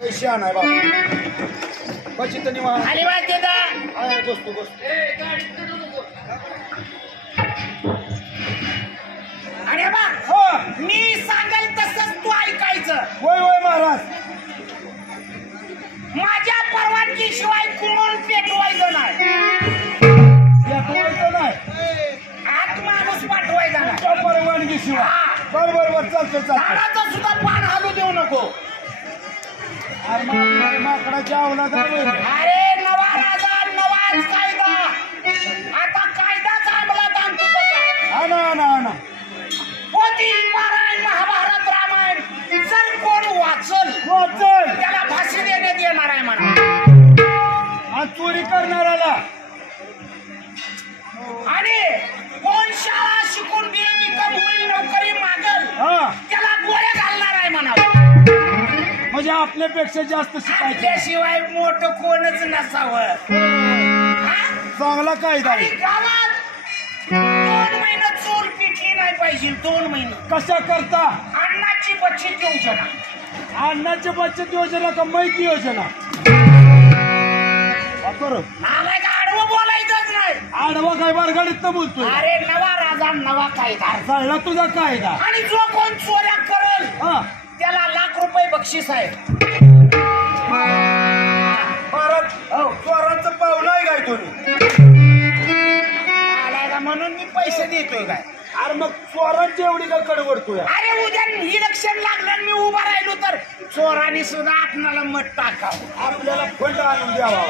पैसे आणाय बाबा बचित निवास खाली वाज देता आहे बसतो अरे बा हो मी सांगेल तसंच तू ऐकायचं. होय होय महाराज माझ्या परवानगी शिवाय कोण पेटवायचं नाही. पेटवायचं नाही आत माणूस पाठवायचा नाही त्या परवानगी शिवाय बर बर बर चालतं चालतं झाडाचं सुद्धा पान हालू देऊ नको. अरे माकडाच्या अवलाद अरे नवा राजा नवाच कायदा. आता कायदाच अंमलात आणतो तसा. आणा आणा आणा पोथी पारायण महाभारत रामायण जर कोण वाचल वाचल त्याला फाशी देण्यात येणार आहे म्हणा. आणि चोरी करणाऱ्याला आणि कोण शाळा शिकून बेनिकम होईल नोकरी मागल हा त्याला गोळ्या घालणार आहे म्हणा. म्हणजे आपल्यापेक्षा जास्त शिकायचं त्याशिवाय मोठं कोणच नसावं. चांगला कायदा आणि आहे गावात 2 महिने चोर पिटली नाही पाहिजे. 2 महिने कशा करता अन्नाची बचत योजना. अन्नाची बचत योजना का मैत्री योजना बरोबर मला का आडवं बोलायचंच नाही. आडवा काय बारगाडीत बोलतोय अरे नवा राजा नवा कायदा. कळला तुझा कायदा आणि जो कोण चोऱ्या करल हा त्याला ₹1,00,000 बक्षीस आहे. भारत चोरांचं पावलं आहे काय तुम्ही आलाय का म्हणून मी पैसे देतोय काय. अरे मग चोरांची एवढी काय कडवडतोय अरे उद्या इलेक्शन लागलं आणि मी उभा राहिलो तर चोरांनी सुद्धा आपणाला मत टाकावं. आपल्याला फंड आणून द्यावा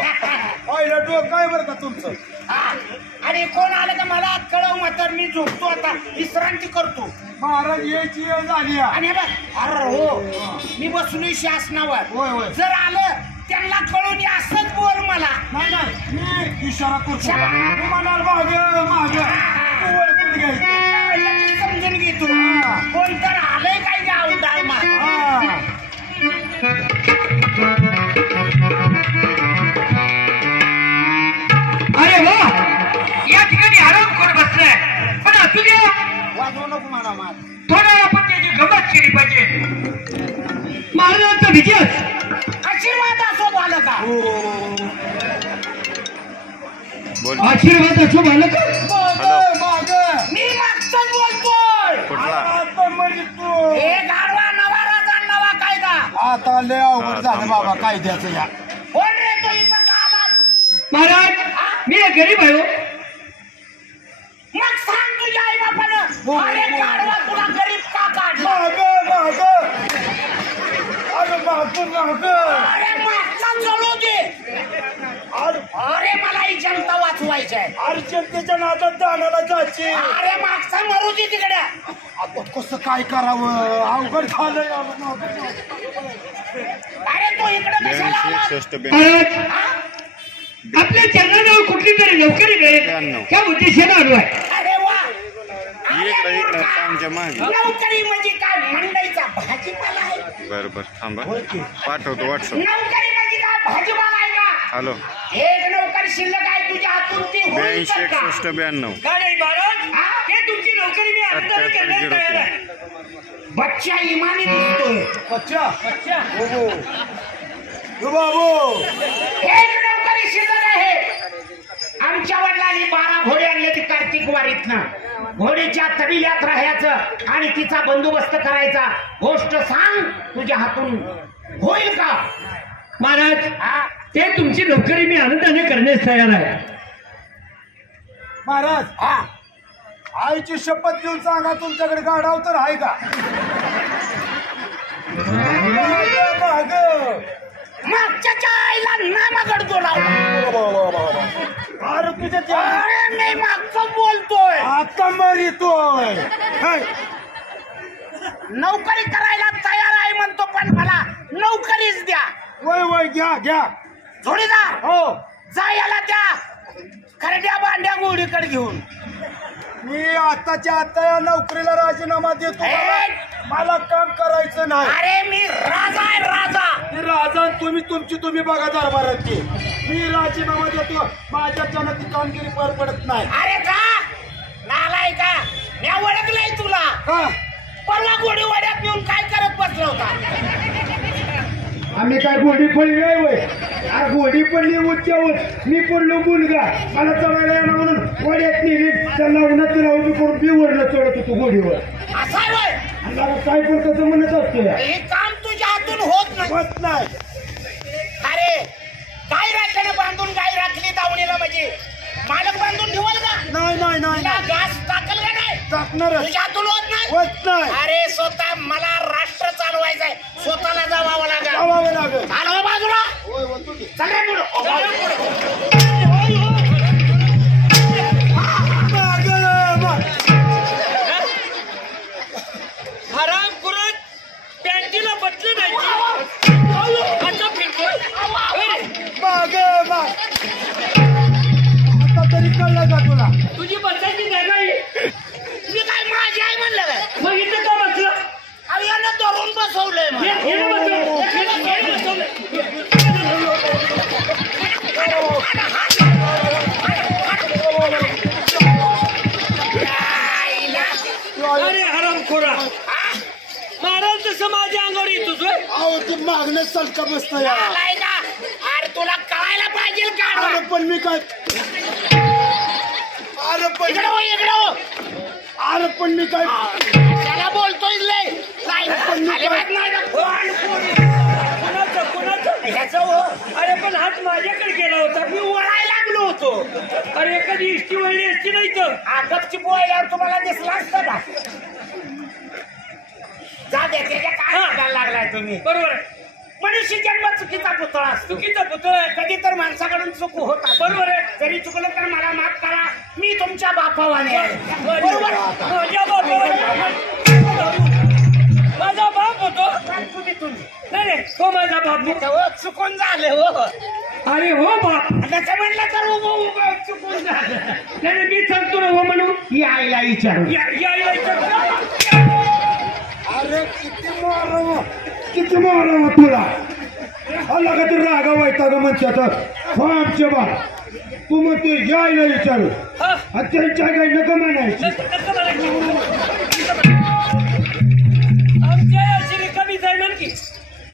पहिलं डोकं काय बरं का तुमचं हा. आणि कोण आलं का मला कळव मात्र मी झोपतो आता विश्रांती करतो. महाराज यायची वेळ झाली आहे. आणि हे बघ अरे हो मी बसलोय शासनावर. होय होय जर आलं त्यांना कळून असंच बोल मला. नाही नाही मी इशारा करतो तू म्हणाल माग माग तू वळकून घ्यायचं लगेच समजून घेतो. कोण तर आलंय काय गावडाळ मा. अरे वा या ठिकाणी आराम करून बसलाय पण असू द्या वाजवू नको म्हणा मार थोडा आपण त्याची गंमत केली पाहिजे. महाराजांचा विजय आशीर्वाद असो झालं का. आशीर्वाद असो झालं का. माग माग मी मागच बोलतोय. आता म्हणजे तू हे गाडवा नवा राजा नवा कायदा. आता लय अवघड झालं बाबा कायद्याचं या कोण रे तो इथं का आला. महाराज मी एक गरीब आहे हो. मग सांग तुझ्या आई बापानं अरे गाडवा तुला गरीब का काढला. माग माग अरे माग माग अरे मागचा चढू दे. अरे मला ही जनता वाचवायची आहे. अरे जनतेच्या नादात दानाला जायची अरे मागचा मरू दे तिकडे. आता कसं काय करावं अवघड झालंय अरे तो इकडे कशाला आला. महाराज आपल्या चरणाजवळ कुठली तरी नोकरी मिळेल त्या उद्देशाने आलो आहे. अरे वा इकडे आमच्या मागे नोकरी म्हणजे काय मंडईचा भाजीपाला आहे. बरोबर थांबा पाठवतो व्हॉट्सअप. नोकरी म्हणजे काय भाजीपाला आहे का. हॅलो एक नोकरी शिल्लक आहे तुझ्या हातून ती होईल 82 का. 61 92 का नाही महाराज हे तुमची नोकरी मी आनंदाने करण्यास तयार आहे. बच्चा इमानी दिसतोय. अच्छा अच्छा हो हो बाबू एक नोकरी शिल्लक आहे. आमच्या वडिलांनी 12 घोडे आणले ती कार्तिक वारीतनं. घोडीच्या तबिल्यात राहायचं आणि तिचा बंदोबस्त करायचा. गोष्ट सांग तुझ्या हातून होईल का. महाराज ते तुमची नोकरी मी आनंदाने करण्यास तयार आहे. महाराज आईची शपथ घेऊन सांगा तुमच्याकडे गाडाव तर आहे का माग मागच्या आईला नामागड जोडावला. अरे तुझ्या अरे मी मागचं बोलतोय. आता मरितोय नोकरी करायला तयार आहे म्हणतो पण मला नोकरीच द्या. वय वय घ्या घ्या जोडीदार हो जा याला त्या खरड्या बांड्या गोडीकडे घेऊन. मी आताच्या आता या नोकरीला राजीनामा देतो मला काम करायचं नाही. अरे मी राजा आहे राजा. राजा तुम्ही बघा दरबारात ते मी राजीनामा देतो. माझ्याच्यानं ती कामगिरी पार पडत नाही. अरे का नालाय का मी ओळखलंय तुला. का परवा गोडी वाड्यात येऊन काय करत बसला होता. आम्ही काय गोडी पडली नाही वय अरे गोडी पडली उच्चावर मी पडलो मुलगा मला चढायला येणार म्हणून गोड्यात नेली त्याला उन्हात उभी करून मी वरलं चढत होतो गोडीवर असं आहे होय? आणि मला काय पण कसं म्हणत असतो या हे काम तुझ्या हातून होत नाही होत नाही अरे गाय राखल्याने बांधून गाय राखली दावणीला म्हणजे मालक बांधून ठेवल का नाही नाही नाही तिला घास टाकल का नाही टाकणारच तुझ्या हातून होत नाही होत नाही अरे स्वतः मला राष्ट्र चालवायचंय स्वतःला जावावं लागेल जावावे लागेल चालवा बाजूला होय होतो की चल रे पुढं. हराम खुरत पॅन्टीला बटलं नाही आता फिरतोय माग माग आता तरी कळलं का तुला तुझी बसायची जागा आहे मी काय माझी आई म्हणलं काय मग इथं का बसलं अरे यानं धरून बसवलंय मला. हे बसवलं आईला. अरे हराम खोरा महाराज तसं माझ्या अंगावर येतोस होय? अहो ते मागणं सलका बसतं या आलाय का? अरे तुला कळायला पाहिजे का अरे पण मी काय अरे पण इकडं हो, इकडं हो. अरे पण मी काय त्याला बोलतोय लय पण मी अरे काय- बाग नाही ना. कुणाचं ह्याचं हो. अरे पण हात माझ्याकडे गेला होता मी वळायला लागलो होतो अरे एखादी इष्टी वळली असती नाही तर गपची पोळ्यावर तुम्हाला दिसला असतं का जा दे त्याच्या काय करायला लागलाय तुम्ही बरोबर आहे मनुष्य जन्म चुकीचा पुतळा असतो चुकीचा पुतळा आहे कधी तर माणसाकडून चूक होता बरोबर आहे जरी चुकलं तर मला माफ करा मी तुमच्या बापावाने आहे बरोबर माझ्या बापावर माझा बाप होतो तुम्ही नाही नाही तो माझा बाप होता. हो, चुकून झालं हो अरे हो बाप त्याचं म्हणलं तर उभं उभं चुकून झालं नाही नाही, मी सांगतो ना हो म्हणून ही आईला विचारू या अरे किती मारावं तुला आला का तू रागा व्हायचा ग म्हणच्यात हो आमचे बा तू म्हणतो यायला विचारू आणि त्यांच्या काही नका म्हणायची आमच्या याची कमी जाय म्हण की